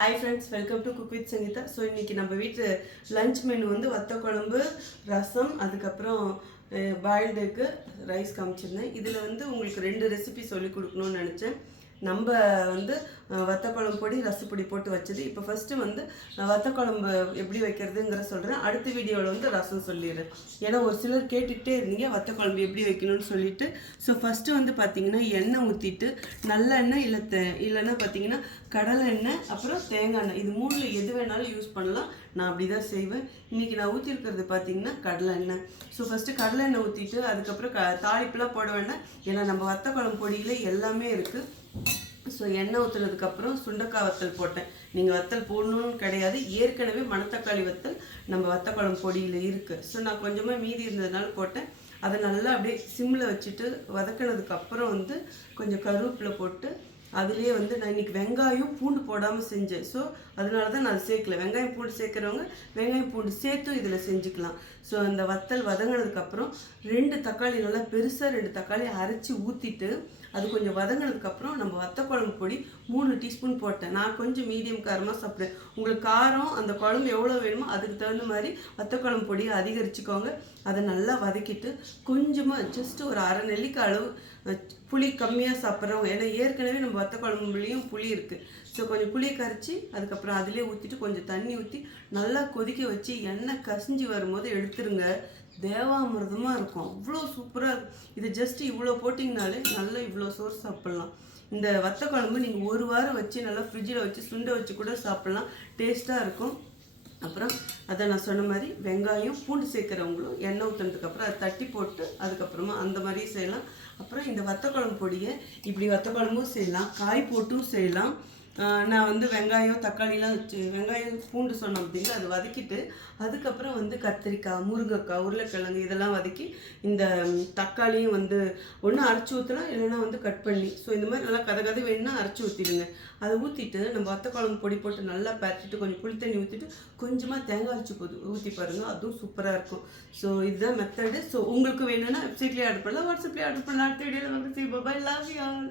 Hi friends, welcome to Cook with Sangeeta. So இன்னைக்கு நம்ம வீட்டு லஞ்ச் மெனு வந்து வத்த குழம்பு, ரசம், அதுக்கப்புறம் பாயில்டு எக்கு, ரைஸ் காமிச்சிருந்தேன். இதில் வந்து உங்களுக்கு 2 ரெசிபி சொல்லி கொடுக்கணும்னு நினச்சேன். நம்ம வந்து வத்த குழம்பு பொடி ரசப்பொடி போட்டு வச்சது. இப்போ ஃபஸ்ட்டு வந்து வத்த குழம்பு எப்படி வைக்கிறதுங்கிற சொல்கிறேன். அடுத்த வீடியோவில் வந்து ரசம் சொல்லிடுறேன். ஏன்னா ஒரு சிலர் கேட்டுக்கிட்டே இருந்தீங்க வத்த குழம்பு எப்படி வைக்கணும்னு சொல்லிட்டு. ஸோ ஃபஸ்ட்டு வந்து பார்த்திங்கன்னா எண்ணெய் ஊற்றிட்டு நல்லெண்ணெய் இல்லைன்னா பார்த்தீங்கன்னா கடலை எண்ணெய் அப்புறம் தேங்காய் எண்ணெய், இது 3ல் எது வேணாலும் யூஸ் பண்ணலாம். நான் அப்படி தான் செய்வேன். இன்றைக்கி நான் ஊற்றிருக்கிறது பார்த்தீங்கன்னா கடலை எண்ணெய். ஸோ ஃபஸ்ட்டு கடலை எண்ணெய் ஊற்றிட்டு அதுக்கப்புறம் தாளிப்புலாம் போட வேண்டாம். ஏன்னா நம்ம வத்த குழம்பு பொடியில் எல்லாமே இருக்குது. ஸோ எண்ணெய் ஊற்றுனதுக்கப்புறம் சுண்டக்காய் வத்தல் போட்டேன். நீங்கள் வத்தல் போடணுன்னு கிடையாது, ஏற்கனவே மணத்தக்காளி வத்தல் நம்ம வத்த குழம்பு பொடியில் இருக்குது. ஸோ நான் கொஞ்சமாக மீதி இருந்ததுனால போட்டேன். அதை நல்லா அப்படியே சிம்மில் வச்சுட்டு வதக்கினதுக்கப்புறம் வந்து கொஞ்சம் கருவேப்பிலை போட்டு அதுலேயே வந்து நான் இன்றைக்கி வெங்காயம் பூண்டு போடாமல் செஞ்சேன். ஸோ அதனால தான் நான் சேர்க்கல. வெங்காயம் பூண்டு சேர்க்குறவங்க வெங்காயம் பூண்டு சேர்த்தும் இதில் செஞ்சுக்கலாம். ஸோ அந்த வத்தல் வதங்கினதுக்கப்புறம் 2 தக்காளி நல்லா பெருசாக 2 தக்காளி அரைச்சி ஊற்றிட்டு அது கொஞ்சம் வதங்கினதுக்கப்புறம் நம்ம வத்த குழம்பு பொடி 3 டீஸ்பூன் போட்டேன். நான் கொஞ்சம் மீடியம் காரமாக சாப்பிட்றேன். உங்களுக்கு காரம் அந்த குழம்பு எவ்வளோ வேணுமோ அதுக்கு தகுந்த மாதிரி வத்த குழம்பு பொடியை அதிகரிச்சுக்கோங்க. அதை நல்லா வதக்கிட்டு கொஞ்சமாக ஜஸ்ட் ஒரு அரை நெல்லிக்காய் அளவு புளி கம்மியாக சாப்பிட்றவங்க, ஏன்னா ஏற்கனவே நம்ம வத்த குழம்புலேயும் புளி இருக்குது. ஸோ கொஞ்சம் புளியை கரைச்சி அதுக்கப்புறம் அதிலே ஊற்றிட்டு கொஞ்சம் தண்ணி ஊற்றி நல்லா கொதிக்க வச்சு எண்ணெய் கசிஞ்சு வரும்போது எடுத்துருங்க. தேவாமிர்தமாக இருக்கும், அவ்வளோ சூப்பராக இருக்கும். இது ஜஸ்ட் இவ்வளோ போட்டிங்கனாலே நல்லா இவ்வளோ சோறு சாப்பிட்லாம். இந்த வத்த குழம்பு நீங்கள் 1 வாரம் வச்சு நல்லா ஃப்ரிட்ஜில் வச்சு சுண்டை வச்சு கூட சாப்பிட்லாம், டேஸ்ட்டாக இருக்கும். அப்புறம் அதை நான் சொன்ன மாதிரி வெங்காயம் பூண்டு சேர்க்குறவங்களும் எண்ணெய் ஊற்றுனதுக்கப்புறம் அதை தட்டி போட்டு அதுக்கப்புறமா அந்த மாதிரியும் செய்யலாம். அப்புறம் இந்த வத்த குழம்பு பொடியை இப்படி வத்த குழம்பும் செய்யலாம், காய் போட்டும் செய்யலாம். நான் வந்து வெங்காயம் தக்காளிலாம் வச்சு வெங்காயம் பூண்டு சொன்னோம் அப்படின்னா அது வதக்கிட்டு அதுக்கப்புறம் வந்து கத்திரிக்காய், முருங்கைக்காய், உருளைக்கிழங்கு இதெல்லாம் வதக்கி இந்த தக்காளியும் வந்து ஒன்று அரைச்சி ஊற்றலாம், இல்லைன்னா வந்து கட் பண்ணி. ஸோ இந்த மாதிரி நல்லா கதை வேணும்னா அரைச்சி ஊற்றிடுங்க. அதை ஊற்றிட்டு நம்ம வத்த குழம்பு பொடி போட்டு நல்லா பரட்டிட்டு கொஞ்சம் புளி தண்ணி ஊற்றிட்டு கொஞ்சமாக தேங்காய் அரைச்சி ஊற்றி பாருங்கள், அதுவும் சூப்பராக இருக்கும். ஸோ இதுதான் மெத்தடு. ஸோ உங்களுக்கு வேணும்னா வெப்சைட்லேயே ஆர்டர் பண்ணலாம், வாட்ஸ்அப்லேயே ஆர்டர் பண்ணலாம். அடுத்த வீடியோவில் வந்து பாய், லவ் யூ ஆல்.